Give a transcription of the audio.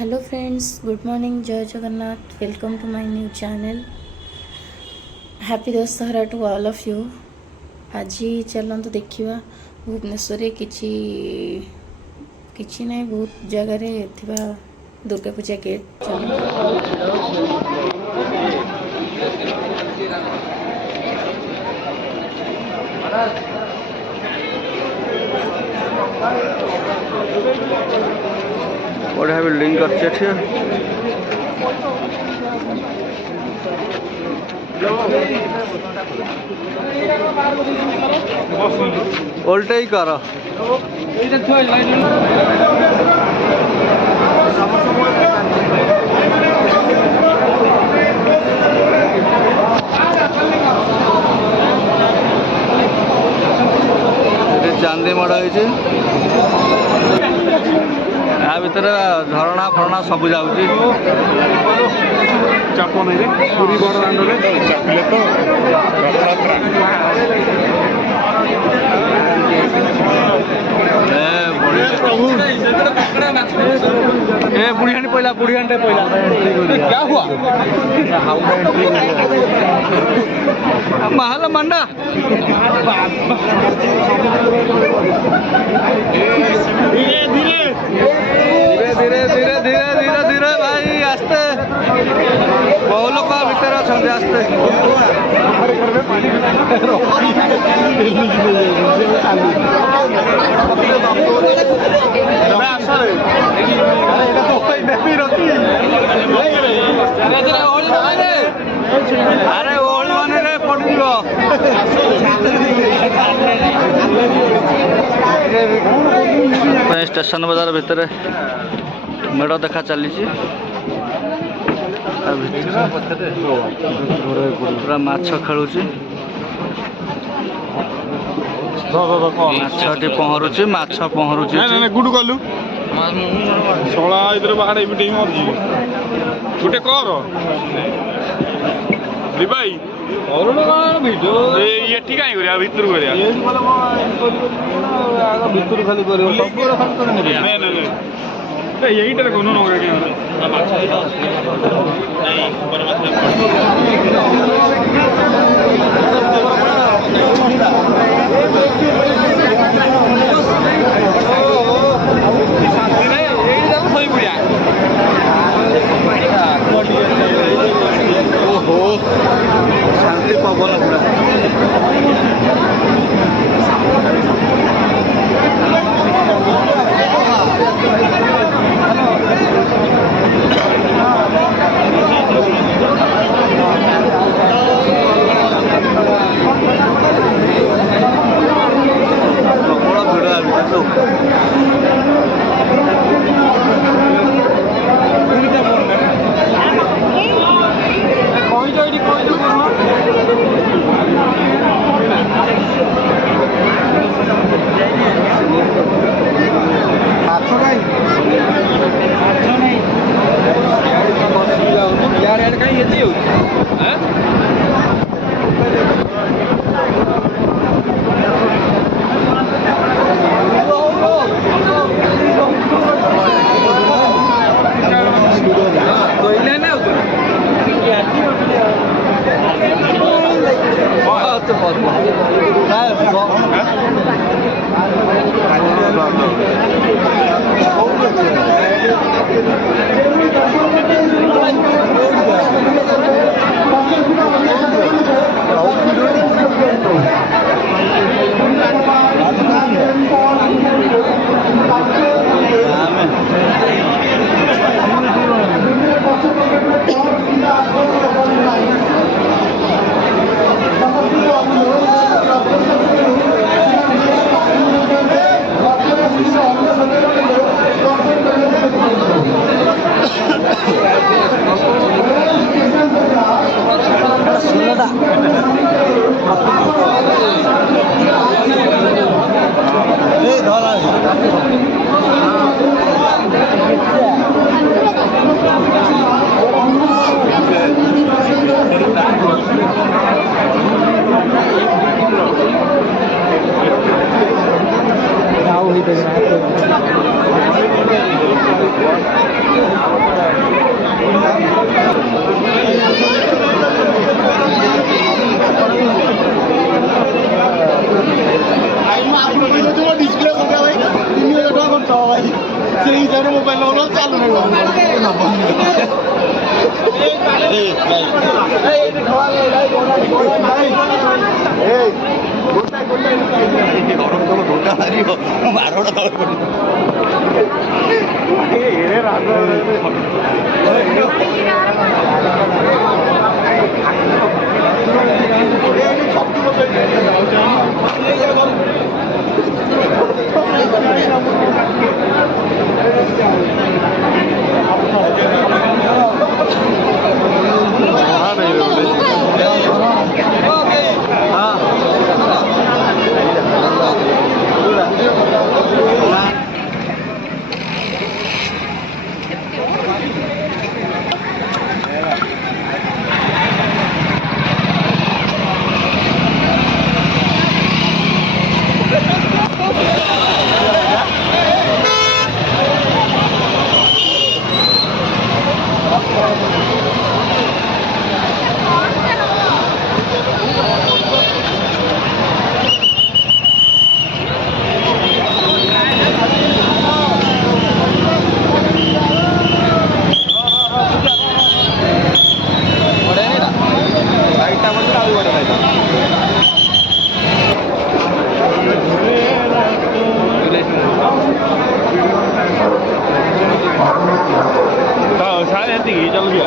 Hello friends, good morning, जय Jagannath. Welcome to my new channel. Happy Dussehra to all of you. आज चलते देखा भुवनेश्वर किछि नहीं बहुत जगार दुर्गा पूजा गेट बढ़िया बिल्डिंग कर उल्टे ही कर चांदी मड़ा या भितर झरणा फरणा सब जाऊँगी चाप नहीं पूरी बड़ दाण्ड चापिले तो बुढ़िया पहला बुढ़िया क्या हुआ महल मंडा धीरे धीरे धीरे धीरे धीरे धीरे भाई आस्ते बहुत लोग भीतर अच्छा आस्ते अरे ओली मान पड़ स्टेशन बाजार भितर मेढ़ देखा चली पूरा माछ खेलुची माछटी पहरुची माछ पहरुची गुड कलु शला इधर बाहर एबिटे मरजी गोटे कर भाई भिडियो ये ठीक है करिया भितर करिया भितर खाली यहीटर को न शांति पवन पूरा ଗରମ ତଳ ଧୋକା ମାରିବ ବାରଟା ତଳେ ପଡ଼ିବ सारे चल गया